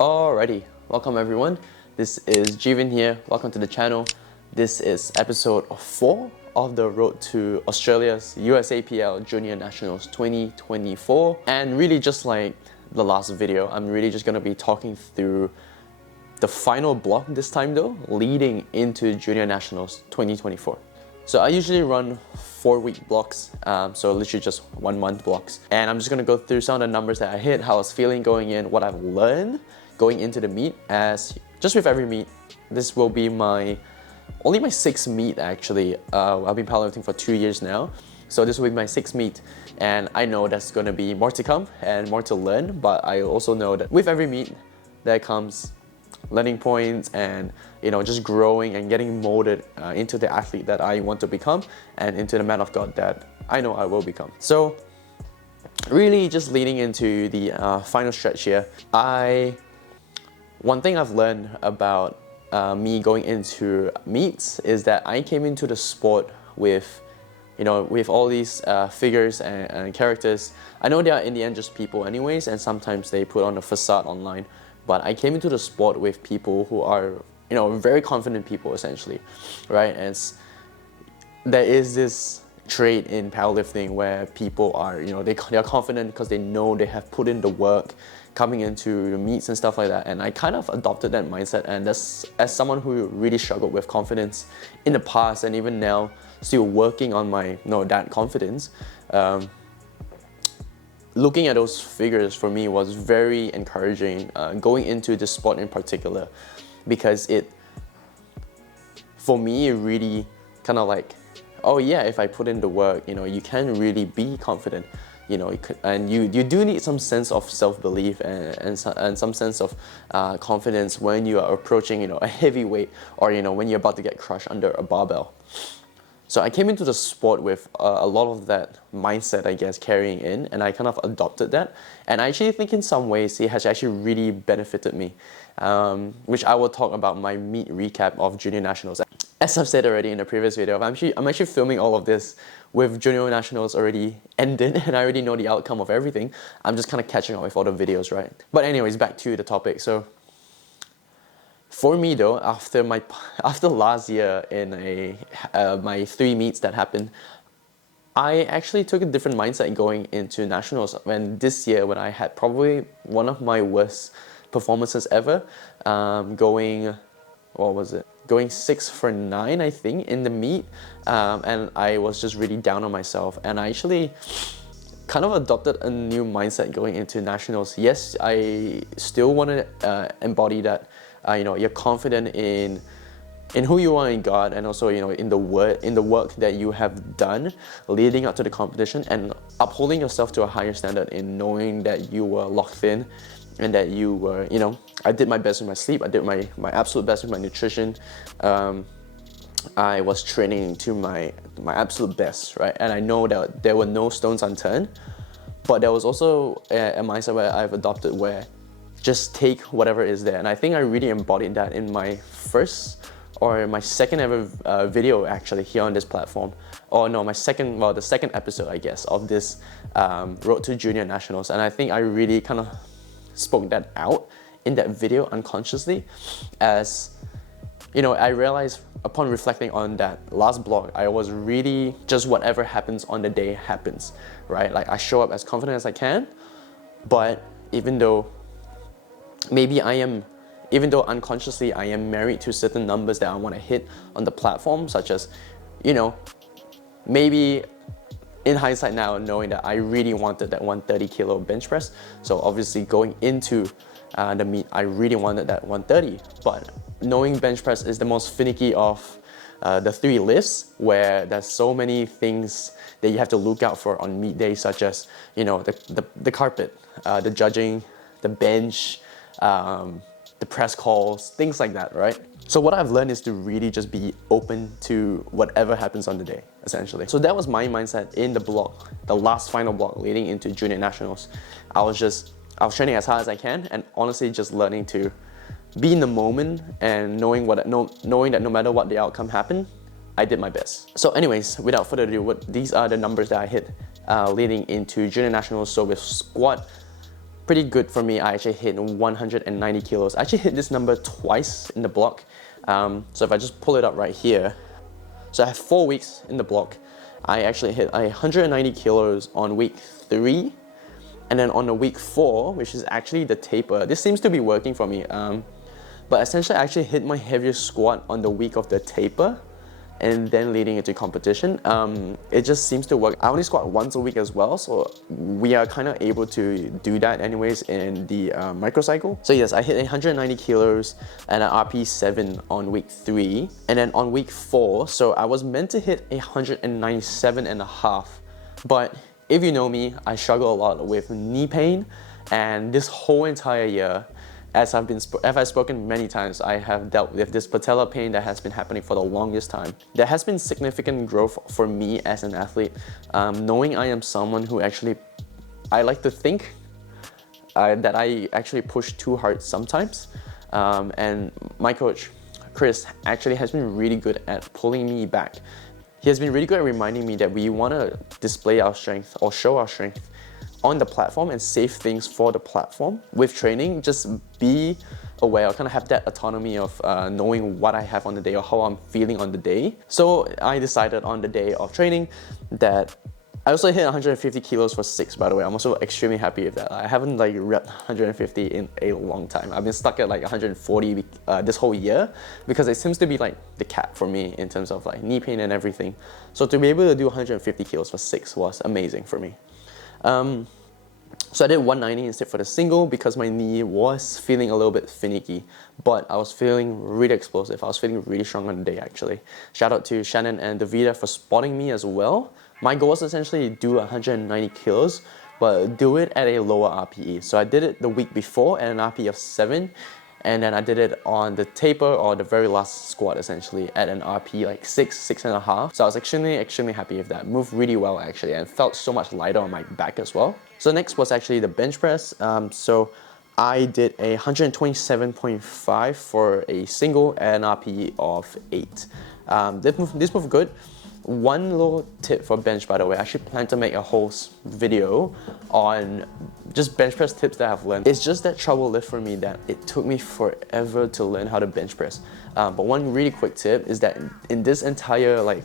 Alrighty, welcome everyone. This is Jeevan here. Welcome to the channel. This is episode 4 of the road to Australia's USAPL Junior Nationals 2024. And really, just like the last video, I'm really just gonna be talking through the final block this time though, leading into Junior Nationals 2024. So I usually run 4-week blocks, so literally just 1 month blocks. And I'm just gonna go through some of the numbers that I hit, how I was feeling going in, what I've learned going into the meet. As just with every meet, this will be only my 6th meet actually. I've been powerlifting for 2 years now, so this will be my 6th meet, and I know there's gonna be more to come and more to learn, but I also know that with every meet there comes learning points and just growing and getting molded into the athlete that I want to become and into the man of God that I know I will become. So really just leading into the final stretch here, one thing I've learned about me going into meets is that I came into the sport with all these figures and characters. I know they are in the end just people anyways, and sometimes they put on a facade online, but I came into the sport with people who are very confident people essentially, right? And there is this trait in powerlifting where people are they are confident because they know they have put in the work coming into the meets and stuff like that. And I kind of adopted that mindset, and as someone who really struggled with confidence in the past and even now still working on my that confidence, looking at those figures for me was very encouraging going into this sport in particular, because for me it really kind of like, oh yeah, if I put in the work, you can really be confident, and you do need some sense of self-belief and some sense of confidence when you are approaching a heavy weight, or when you're about to get crushed under a barbell. So I came into the sport with a lot of that mindset, I guess, carrying in, and I kind of adopted that. And I actually think in some ways it has actually really benefited me, which I will talk about my meet recap of Junior Nationals. As I've said already in the previous video, I'm actually filming all of this with Junior Nationals already ended, and I already know the outcome of everything. I'm just kind of catching up with all the videos, right? But anyways, back to the topic. So for me though, after last year in my 3 meets that happened, I actually took a different mindset going into nationals. When this year, when I had probably one of my worst performances ever, going 6 for 9 I think in the meet, and I was just really down on myself, and I actually kind of adopted a new mindset going into nationals. Yes, I still want to embody that you're confident in who you are in God, and also in the work that you have done leading up to the competition, and upholding yourself to a higher standard in knowing that you were locked in, and that you were I did my best with my sleep, I did my absolute best with my nutrition. I was training to my absolute best, right? And I know that there were no stones unturned, but there was also a mindset where I've adopted where just take whatever is there. And I think I really embodied that in my second ever video actually here on this platform. Or no, the second episode I guess of this Road to Junior Nationals. And I think I really kind of spoke that out in that video unconsciously, as I realized upon reflecting on that last blog, I was really just whatever happens on the day happens, right? Like I show up as confident as I can, but even though unconsciously I am married to certain numbers that I want to hit on the platform, such as, maybe in hindsight now, knowing that I really wanted that 130 kilo bench press. So obviously going into the meet, I really wanted that 130, but knowing bench press is the most finicky of the 3 lifts, where there's so many things that you have to look out for on meet day, such as, the carpet, the judging, the bench, the press calls, things like that, right? So what I've learned is to really just be open to whatever happens on the day, essentially. So that was my mindset in the block, the last final block leading into Junior Nationals. I was training as hard as I can, and honestly just learning to be in the moment, and knowing that no matter what the outcome happened, I did my best. So anyways, without further ado, these are the numbers that I hit leading into Junior Nationals. So with squat pretty good for me. I actually hit 190 kilos. I actually hit this number twice in the block. So if I just pull it up right here, so I have 4 weeks in the block. I actually hit 190 kilos on week 3, and then on the week 4, which is actually the taper, this seems to be working for me. But essentially I actually hit my heaviest squat on the week of the taper, and then leading into competition. It just seems to work. I only squat once a week as well, so we are kind of able to do that anyways in the microcycle. So yes, I hit 190 kilos and an RP 7 on week 3, and then on week 4, so I was meant to hit 197 and a half, but if you know me, I struggle a lot with knee pain, and this whole entire year, as I've spoken many times, I have dealt with this patella pain that has been happening for the longest time. There has been significant growth for me as an athlete, knowing I am someone who actually, I like to think that I actually push too hard sometimes. And my coach, Chris, actually has been really good at pulling me back. He has been really good at reminding me that we want to display our strength or show our strength on the platform and save things for the platform. With training, just be aware, I kind of have that autonomy of knowing what I have on the day or how I'm feeling on the day. So I decided on the day of training that I also hit 150 kilos for 6, by the way. I'm also extremely happy with that. I haven't like repped 150 in a long time. I've been stuck at like 140 this whole year because it seems to be like the cap for me in terms of like knee pain and everything. So to be able to do 150 kilos for 6 was amazing for me. So I did 190 instead for the single because my knee was feeling a little bit finicky, but I was feeling really explosive. I was feeling really strong on the day actually. Shout out to Shannon and Davida for spotting me as well. My goal was essentially do 190 kilos, but do it at a lower RPE. So I did it the week before at an RPE of 7, and then I did it on the taper or the very last squat essentially at an RP like 6.5. So I was extremely happy with that. Moved really well actually and felt so much lighter on my back as well. So next was actually the bench press. So I did a 127.5 for a single at an RP of 8. This moved good. One little tip for bench, by the way, I actually plan to make a whole video on just bench press tips that I've learned. It's just that trouble lift for me that it took me forever to learn how to bench press. But one really quick tip is that in this entire like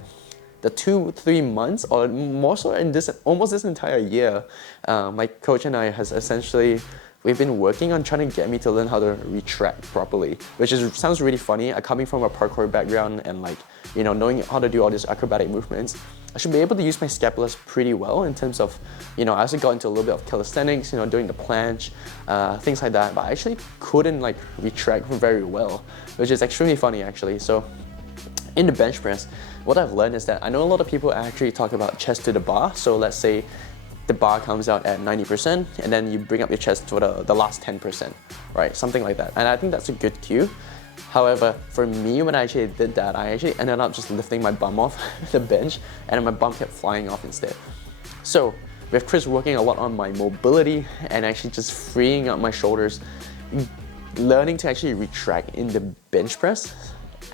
the 2-3 months, or more so in this almost this entire year, my coach and I has essentially we've been working on trying to get me to learn how to retract properly, which sounds really funny. Coming from a parkour background and like, you know, knowing how to do all these acrobatic movements, I should be able to use my scapulars pretty well in terms of, you know, I also got into a little bit of calisthenics, you know, doing the planche, things like that, but I actually couldn't like retract very well, which is extremely funny actually. So in the bench press, what I've learned is that I know a lot of people actually talk about chest to the bar. So let's say the bar comes out at 90% and then you bring up your chest for the last 10%, right? Something like that. And I think that's a good cue. However, for me, when I actually did that, I actually ended up just lifting my bum off the bench and my bum kept flying off instead. So with Chris working a lot on my mobility and actually just freeing up my shoulders, learning to actually retract in the bench press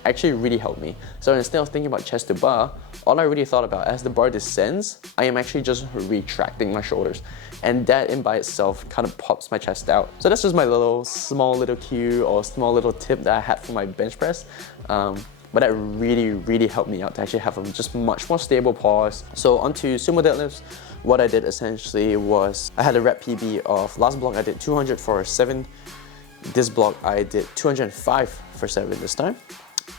actually really helped me. So instead of thinking about chest to bar, all I really thought about as the bar descends, I am actually just retracting my shoulders. And that in by itself kind of pops my chest out. So that's just my small little cue or small little tip that I had for my bench press. But that really helped me out to actually have a just much more stable pause. So onto sumo deadlifts, what I did essentially was I had a rep PB of last block I did 200 for 7. This block I did 205 for 7 this time.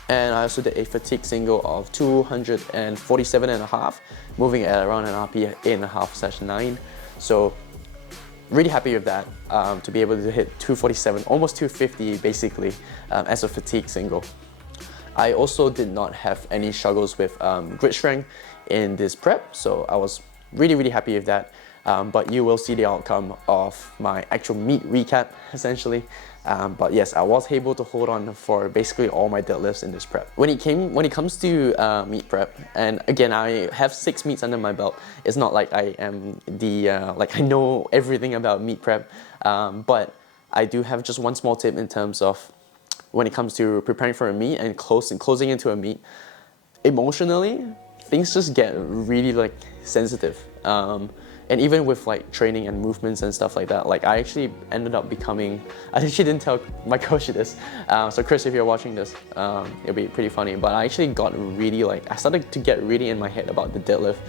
And I also did a fatigue single of 247.5, moving at around an RP 8.5/9. So really happy with that, to be able to hit 247, almost 250 basically, as a fatigue single. I also did not have any struggles with grit strength in this prep, so I was really happy with that. But you will see the outcome of my actual meet recap essentially. But yes, I was able to hold on for basically all my deadlifts in this prep. When it comes to meet prep, and again, I have 6 meets under my belt. It's not like I am like I know everything about meet prep, but I do have just one small tip in terms of when it comes to preparing for a meet and closing into a meet. Emotionally, things just get really like sensitive. And even with like training and movements and stuff like that, like I actually ended up becoming, I actually didn't tell my coach this, so Chris, if you're watching this, it'll be pretty funny, but I actually got really like, I started to get really in my head about the deadlift,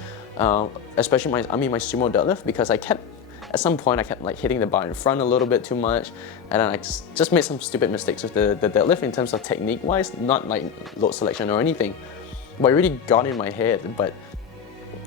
especially my sumo deadlift, because at some point I kept like hitting the bar in front a little bit too much, and then I just made some stupid mistakes with the deadlift in terms of technique wise, not like load selection or anything, but it really got in my head. But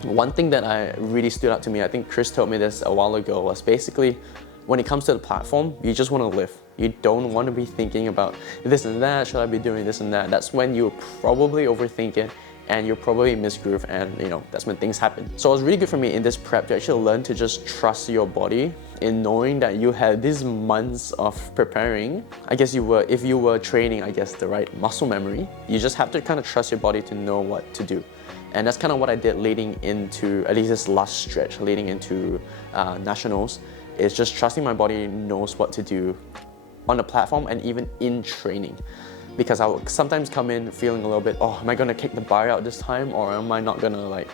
one thing that really stood out to me, I think Chris told me this a while ago, was basically when it comes to the platform, you just want to lift. You don't want to be thinking about this and that, should I be doing this and that. That's when you probably overthink it and you'll probably misgroove, and that's when things happen. So it was really good for me in this prep to actually learn to just trust your body in knowing that you had these months of preparing. I guess if you were training, I guess, the right muscle memory, you just have to kind of trust your body to know what to do. And that's kind of what I did leading into, at least this last stretch, leading into nationals, is just trusting my body knows what to do on the platform and even in training. Because I would sometimes come in feeling a little bit, oh, am I gonna kick the bar out this time, or am I not gonna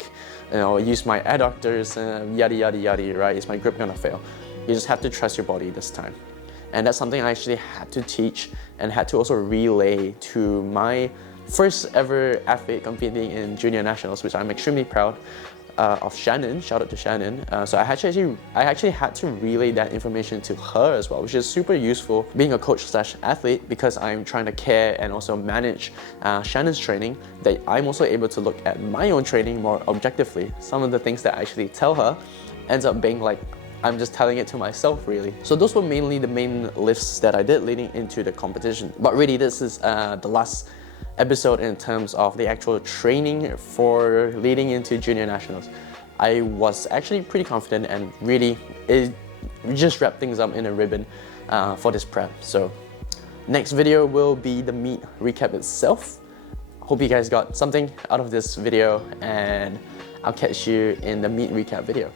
use my adductors and yada yada yada, right? Is my grip gonna fail? You just have to trust your body this time. And that's something I actually had to teach and had to also relay to my first ever athlete competing in junior nationals, which I'm extremely proud of, Shannon. Shout out to Shannon. So I actually had to relay that information to her as well, which is super useful being a coach / athlete, because I'm trying to care and also manage Shannon's training, that I'm also able to look at my own training more objectively. Some of the things that I actually tell her ends up being like, I'm just telling it to myself, really. So those were mainly the main lifts that I did leading into the competition. But really, this is the last episode in terms of the actual training for leading into junior nationals. I was actually pretty confident, and really it just wrapped things up in a ribbon for this prep. So next video will be the meet recap itself. Hope you guys got something out of this video, and I'll catch you in the meet recap video.